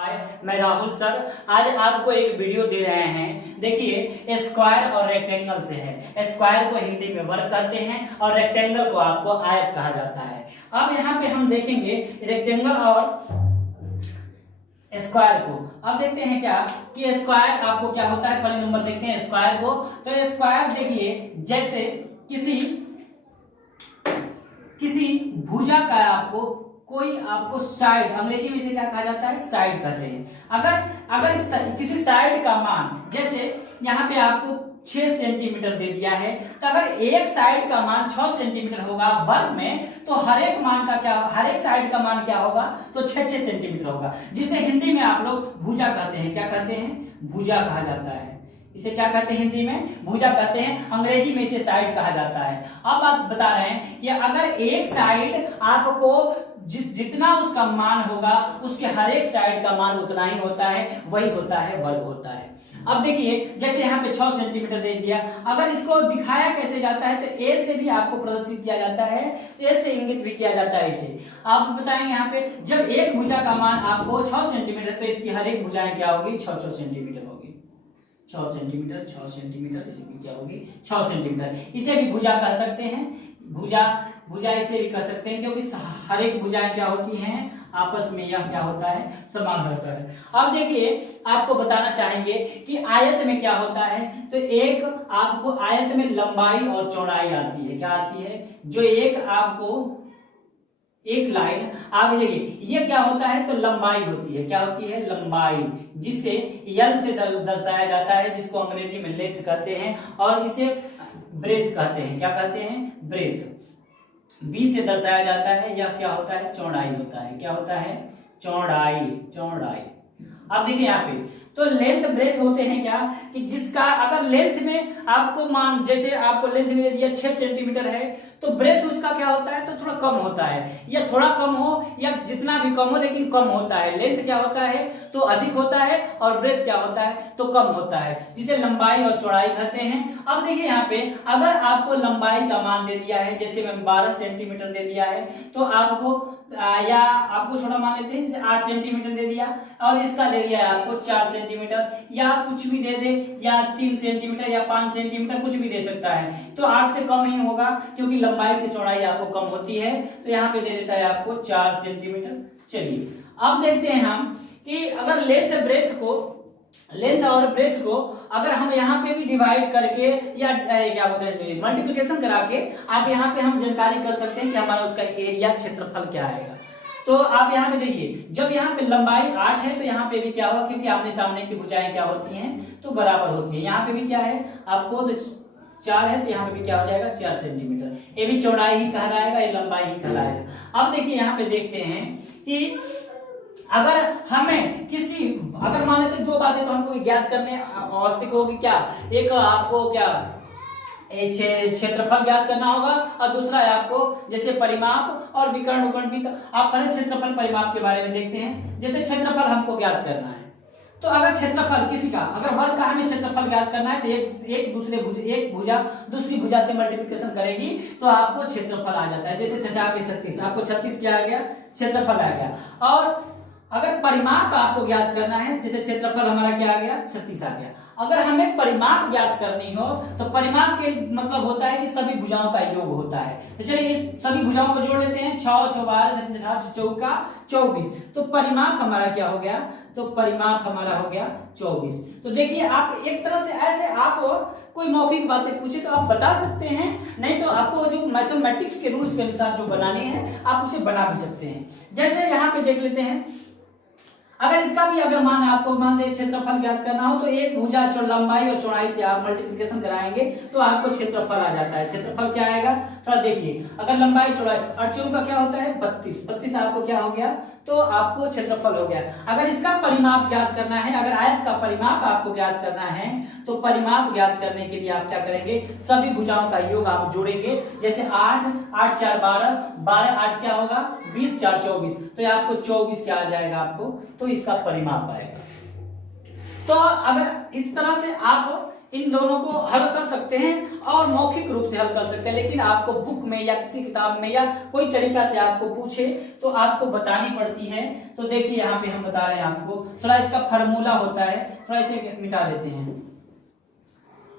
हाय, मैं राहुल सर। आज आपको एक वीडियो दे रहे हैं। देखिए, स्क्वायर और रेक्टेंगल से है। स्क्वायर को हिंदी में वर्ग कहते हैं और रेक्टेंगल को आपको आयत कहा जाता है। अब यहाँ पे हम देखेंगे रेक्टेंगल और स्क्वायर को। अब देखते हैं क्या कि स्क्वायर आपको क्या होता है। पहले नंबर देखते हैं स्क्वायर को। तो स्क्वायर देखिए, जैसे किसी भुजा का आपको कोई आपको साइड, अंग्रेजी में इसे क्या कहा जाता है, साइड कहते हैं। अगर किसी साइड का मान, जैसे यहाँ पे आपको 6 सेंटीमीटर दे दिया है, तो अगर एक साइड का मान 6 सेंटीमीटर होगा वर्ग में, तो हर एक साइड का मान क्या होगा, तो 6 सेंटीमीटर होगा, जिसे हिंदी में आप लोग भुजा कहते हैं। क्या कहते हैं? भुजा कहा जाता है। इसे क्या कहते हैं? हिंदी में भुजा कहते हैं, अंग्रेजी में इसे साइड कहा जाता है। अब आप बता रहे हैं कि अगर एक साइड आपको जितना उसका मान होगा, उसके हर एक साइड का मान उतना ही होता है, वही होता है वर्ग होता है। अब देखिए, जैसे यहाँ पे 6 सेंटीमीटर दे दिया, अगर इसको दिखाया कैसे जाता है, तो ए से भी आपको प्रदर्शित किया जाता है, ए से इंगित भी किया जाता है। इसे आप बताएंगे यहाँ पे, जब एक भुजा का मान आपको 6 सेंटीमीटर, तो इसकी हर एक भुजाएं क्या होगी, 6 सेंटीमीटर होगी। 6 सेंटीमीटर, 6 सेंटीमीटर, इसमें क्या होगी, 6 सेंटीमीटर। इसे भी भुजा कह सकते हैं, भुजा इसे भी कह सकते हैं, क्योंकि हर एक भुजाएं क्या होती हैं, आपस में यह क्या होता है, समान होता है। अब देखिए, आपको बताना चाहेंगे कि आयत में क्या होता है। तो एक आपको आयत में लंबाई और चौड़ाई आती है। क्या आती है? जो एक लाइन आप देखिए, ये क्या होता है, तो लंबाई होती है। क्या होती है? लंबाई, जिसे यल से दर्शाया जाता है, जिसको अंग्रेजी में लेंथ कहते हैं, और इसे ब्रेथ कहते हैं। क्या कहते हैं? ब्रेथ। बी से दर्शाया जाता है, यह क्या होता है, चौड़ाई होता है। क्या होता है? चौड़ाई। अब देखिए यहाँ पे, तो लेंथ ब्रेथ होते हैं क्या, कि जिसका अगर लेंथ में आपको मान, जैसे आपको लेंथ में दे दिया 6 सेंटीमीटर है, तो ब्रेथ उसका क्या होता है, तो थोड़ा कम होता है, या थोड़ा कम हो या जितना भी कम हो, लेकिन कम होता है। लेंथ क्या होता है, तो अधिक होता है, और ब्रेथ क्या होता है, तो कम होता है, जिसे लंबाई और चौड़ाई कहते हैं। अब देखिए यहाँ पे, अगर आपको लंबाई का मान दे दिया है, जैसे मैं 12 सेंटीमीटर दे दिया है, तो आपको छोटा मान लेते हैं, जैसे 8 सेंटीमीटर दे दिया, और इसका दे दिया है आपको 4 सेंटीमीटर, या कुछ भी दे दे, या 3 सेंटीमीटर या 5 सेंटीमीटर, कुछ भी दे सकता है। तो 8 से कम ही होगा, क्योंकि लंबाई से चौड़ाई आपको कम होती है। तो यहाँ पे दे देता है आपको 4 सेंटीमीटर। चलिए, अब देखते हैं हम कि अगर लेंथ और ब्रेथ को अगर हम यहाँ पे भी डिवाइड करके, या क्या बोलते हैं, मल्टीप्लिकेशन करा के, आप यहाँ पे हम जानकारी कर सकते हैं कि हमारा उसका एरिया, क्षेत्रफल क्या आएगा। तो आप यहाँ पे देखिए, जब यहाँ पे लंबाई 8 है, तो यहाँ पे भी क्या होगा, क्योंकि आमने सामने की भुजाएं क्या होती हैं, तो बराबर होती है। यहाँ पे भी क्या है आपको, 4 है, तो यहाँ पे भी क्या हो जाएगा, 4 सेंटीमीटर। ये भी चौड़ाई ही कहलाएगा, ये लंबाई ही कहलाएगा। अब देखिए, यहाँ पे देखते हैं कि अगर मान लेते 2 बातें तो हमको ज्ञात करने आवश्यक होगी। क्या? एक आपको क्या क्षेत्रफल ज्ञात करना होगा, और दूसरा है आपको जैसे परिमाप और विकर्ण भी। तो आप पहले क्षेत्रफल परिमाप के बारे में देखते हैं। जैसे क्षेत्रफल हमको ज्ञात करना है, तो अगर क्षेत्रफल किसी का, अगर वर्ग का हमें क्षेत्रफल ज्ञात करना है, तो एक भुजा दूसरी भुजा से मल्टीप्लिकेशन करेगी, तो आपको क्षेत्रफल आ जाता है। जैसे 6 के 36, आपको 36 क्या आ गया, क्षेत्रफल आ गया। और अगर परिमाप आपको ज्ञात करना है, जैसे क्षेत्रफल हमारा क्या आ गया, 36 आ गया। अगर हमें परिमाप ज्ञात करनी हो, तो परिमाप के मतलब होता है कि सभी भुजाओं का योग होता है। तो चलिए, इस सभी भुजाओं को जोड़ लेते हैं। 6 6 12 7 18 चौका 24। तो परिमाप हमारा क्या हो गया, तो परिमाप हमारा हो गया 24। तो देखिए, आप एक तरह से ऐसे आप कोई मौखिक बातें पूछे तो आप बता सकते हैं, नहीं तो आपको जो मैथमेटिक्स के रूल्स के अनुसार जो बनाने हैं, आप उसे बना भी सकते हैं। जैसे यहाँ पे देख लेते हैं, अगर इसका भी अगर मान ले क्षेत्रफल ज्ञात करना हो, तो एक भुजा लंबाई और चौड़ाई से आप मल्टीप्लिकेशन कराएंगे, तो आपको क्षेत्रफल आ जाता है। क्षेत्रफल क्या आएगा, थोड़ा देखिए, अगर लंबाई चौड़ाई और चौका क्या होता है, 32 आपको क्या हो गया, तो आपको क्षेत्रफल हो गया। अगर इसका परिमाप ज्ञात करना है, अगर आयत का परिमाप आपको ज्ञात करना है, तो परिमाप ज्ञात करने के लिए आप क्या करेंगे, सभी भुजाओं का योग आप जोड़ेंगे। जैसे 8 8 4 12, 12 8 क्या होगा, 20 4 24, तो आपको 24 क्या आ जाएगा आपको, तो इसका परिमाप आएगा। तो अगर इस तरह से आप इन दोनों को हल कर सकते हैं और मौखिक रूप से हल कर सकते हैं, लेकिन आपको बुक में या किसी किताब में या कोई तरीका से आपको पूछे तो आपको बतानी पड़ती है। तो देखिए यहाँ पे हम बता रहे हैं आपको, थोड़ा इसका फार्मूला होता है, थोड़ा इसे मिटा देते हैं।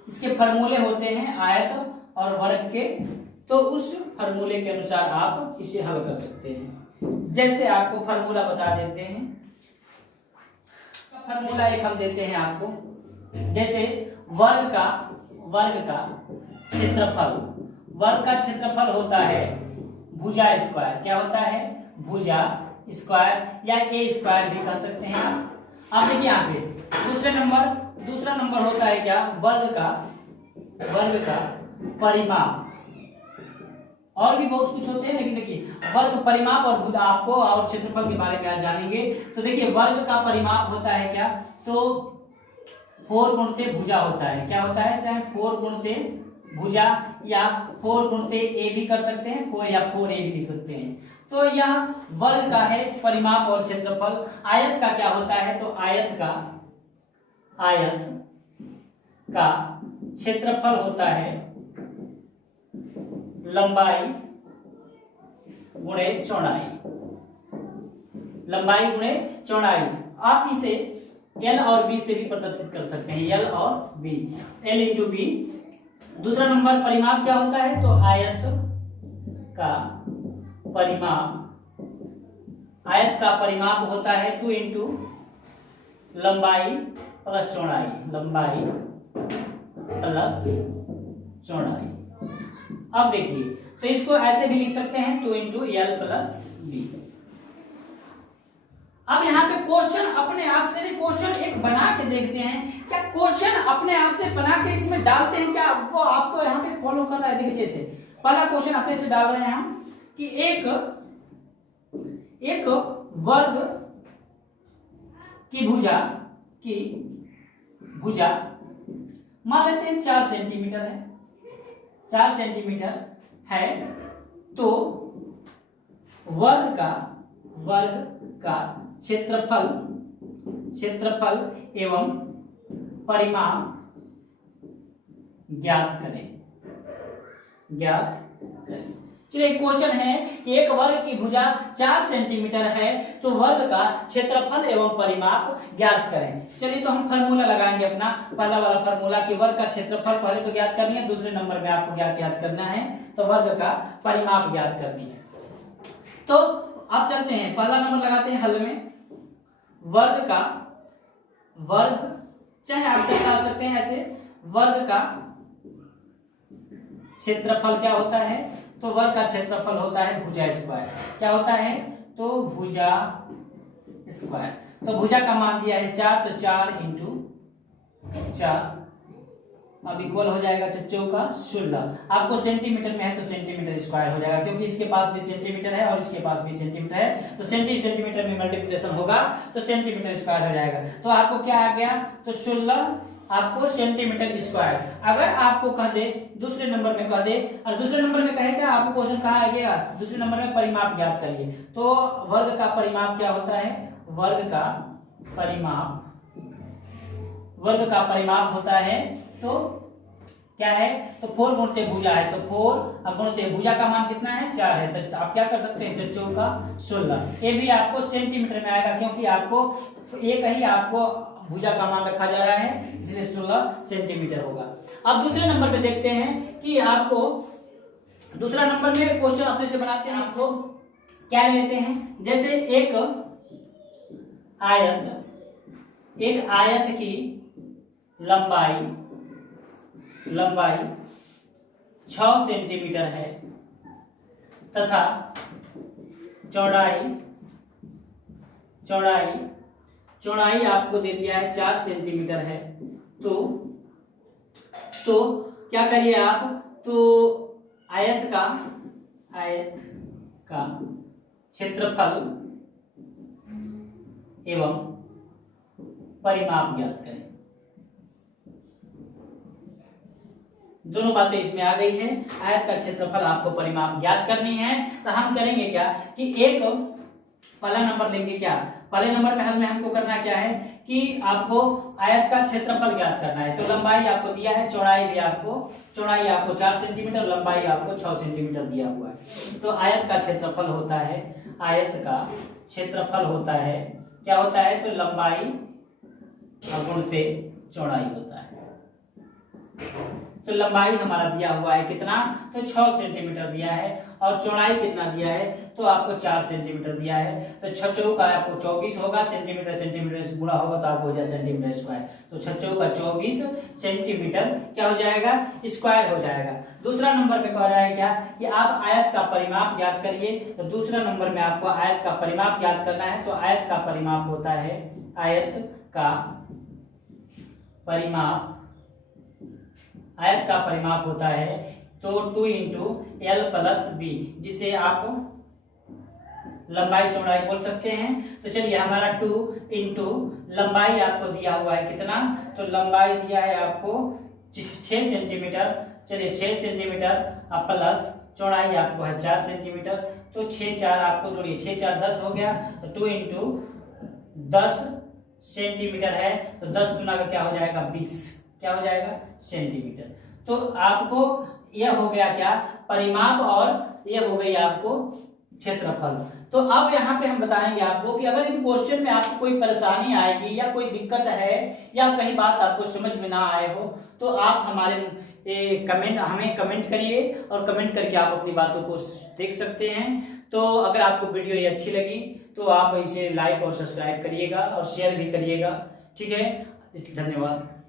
इसके फार्मूले होते हैं आयत और वर्ग के, तो उस फार्मूले के अनुसार आप इसे हल कर सकते हैं। जैसे आपको फार्मूला बता देते हैं, फार्मूला एक हम देते हैं आपको, जैसे वर्ग का क्षेत्रफल, वर्ग का क्षेत्रफल होता है भुजा स्क्वायर। क्या होता है? भुजा स्क्वायर या ए स्क्वायर भी कह सकते हैं आप। अब देखिए यहाँ पे दूसरा नंबर होता है क्या? वर्ग का परिमाप। और भी बहुत कुछ होते हैं, लेकिन देखिए वर्ग परिमाप और भुजा आपको और क्षेत्रफल के बारे में आज जानेंगे। तो देखिए वर्ग का परिमाप होता है क्या? तो 4 गुणित भुजा होता है। क्या होता है? चाहे 4 गुणित भुजा या 4 गुणित ए भी कर सकते हैं, 4 या 4a भी लिख सकते हैं। तो यह वर्ग का है परिमाप और क्षेत्रफल। आयत का क्या होता है? तो आयत का क्षेत्रफल होता है लंबाई गुणे चौड़ाई, लंबाई गुणे चौड़ाई। आप इसे L और B से भी प्रदर्शित कर सकते हैं, L और B, L इंटू B। दूसरा नंबर परिमाप क्या होता है? तो आयत का परिमाप होता है 2 इंटू लंबाई प्लस चौड़ाई, लंबाई प्लस चौड़ाई। अब देखिए, तो इसको ऐसे भी लिख सकते हैं 2 इंटू L प्लस B। अब यहाँ पे क्वेश्चन अपने आप से नहीं, क्वेश्चन एक बना के देखते हैं, क्या क्वेश्चन अपने आप से बना के इसमें डालते हैं क्या? वो आपको यहाँ पे फॉलो कर रहा है। देखिए जैसे पहला क्वेश्चन अपने से डाल रहे हैं हम कि एक वर्ग की भुजा मान लेते हैं 4 सेंटीमीटर है, 4 सेंटीमीटर है, तो वर्ग का क्षेत्रफल एवं परिमाप ज्ञात करें। चलिए क्वेश्चन है कि एक वर्ग की भुजा 4 सेंटीमीटर है, तो वर्ग का क्षेत्रफल एवं परिमाप ज्ञात करें। चलिए तो हम फार्मूला लगाएंगे अपना पहला वाला फार्मूला कि वर्ग का क्षेत्रफल पहले तो ज्ञात करनी है, दूसरे नंबर में आपको ज्ञात करना है तो वर्ग का परिमाप ज्ञात करनी है। तो अब चलते हैं, पहला नंबर लगाते हैं हल में। वर्ग चाहे आप दर्शा सकते हैं ऐसे, वर्ग का क्षेत्रफल क्या होता है? तो वर्ग का क्षेत्रफल होता है भुजा स्क्वायर। क्या होता है? तो भुजा स्क्वायर। तो भुजा का मान दिया है 4, तो 4 इंटू 4, अब इक्वल हो जाएगा चच्चों का 16। आपको सेंटीमीटर में है तो सेंटीमीटर स्क्वायर हो जाएगा, क्योंकि इसके पास भी सेंटीमीटर है और इसके पास भी सेंटीमीटर है, तो सेंटीमीटर में मल्टीप्लिकेशन होगा तो सेंटीमीटर स्क्वायर हो जाएगा। तो आपको क्या आ गया? तो 16 आपको सेंटीमीटर स्क्वायर। अगर आपको कह दे दूसरे नंबर में कह दे, और दूसरे नंबर में कहे क्या आपको क्वेश्चन कहा गया दूसरे नंबर में परिमाप ज्ञात करिए, तो वर्ग का परिमाप क्या होता है? वर्ग का परिमाप होता है, तो क्या है? तो 4 गुणित भुजा है, तो 4 गुणित भुजा का मान कितना है? 4 है, तो आप क्या कर सकते हैं? चच्चों का 16। ये भी आपको सेंटीमीटर में आएगा, क्योंकि आपको एक ही आपको भुजा का मान रखा जा रहा है, इसलिए 16 सेंटीमीटर होगा। अब दूसरे नंबर पे देखते हैं कि आपको दूसरा नंबर में क्वेश्चन अपने से बनाते हैं। आपको क्या ले लेते हैं? जैसे एक आयत की लंबाई 6 सेंटीमीटर है तथा चौड़ाई आपको दे दिया है 4 सेंटीमीटर है, तो क्या करिए आप? तो आयत का क्षेत्रफल एवं परिमाप ज्ञात करें। दोनों बातें इसमें आ गई है। आयत का क्षेत्रफल आपको परिमाप ज्ञात करनी है, तो हम करेंगे क्या कि एक पहला नंबर लेंगे। क्या पहले नंबर में हल में हमको करना क्या है कि आपको आयत का क्षेत्रफल ज्ञात करना है। तो लंबाई आपको दिया है, चौड़ाई आपको 4 सेंटीमीटर, लंबाई आपको 6 सेंटीमीटर दिया हुआ है। तो आयत का क्षेत्रफल होता है, आयत का क्षेत्रफल होता है, क्या होता है, तो लंबाई गुणित चौड़ाई होता है। तो लंबाई हमारा दिया हुआ है कितना, तो 6 सेंटीमीटर दिया है, और चौड़ाई कितना दिया है, तो आपको 4 सेंटीमीटर दिया है। तो 6 चौका आपको 24 होगा, सेंटीमीटर सेंटीमीटर से गुणा होगा तो आपको हो जाए सेंटीमीटर स्क्वायर। तो 6 चौका 24 सेंटीमीटर क्या हो जाएगा, स्क्वायर हो जाएगा। दूसरा नंबर पे कह रहा है क्या, कि आप आयत का परिमाप ज्ञात करिए। तो दूसरा नंबर में आपको आयत का परिमाप ज्ञात करना है। तो आयत का परिमाप होता है, आयत का परिमाप होता है तो 2 इंटू एल प्लस बी, जिसे आप लंबाई चौड़ाई बोल सकते हैं। तो चलिए हमारा 2 इंटू लंबाई आपको दिया हुआ है कितना, तो लंबाई दिया है आपको 6 सेंटीमीटर। चलिए 6 सेंटीमीटर प्लस चौड़ाई आपको है 4 सेंटीमीटर। तो 6 4 आपको जोड़िए, 6 4 10 हो गया। तो 2 इंटू 10 सेंटीमीटर है, तो 10 गुना का क्या हो जाएगा, 20, क्या हो जाएगा, सेंटीमीटर। तो आपको यह हो गया क्या, परिमाप, और यह हो गई आपको क्षेत्रफल। तो अब यहाँ पे हम बताएंगे आपको कि अगर इन क्वेश्चन में आपको कोई परेशानी आएगी या कोई दिक्कत है या कहीं बात आपको समझ में ना आए हो, तो आप हमें कमेंट करिए, और कमेंट करके आप अपनी बातों को देख सकते हैं। तो अगर आपको वीडियो ये अच्छी लगी तो आप इसे लाइक और सब्सक्राइब करिएगा और शेयर भी करिएगा। ठीक है, धन्यवाद।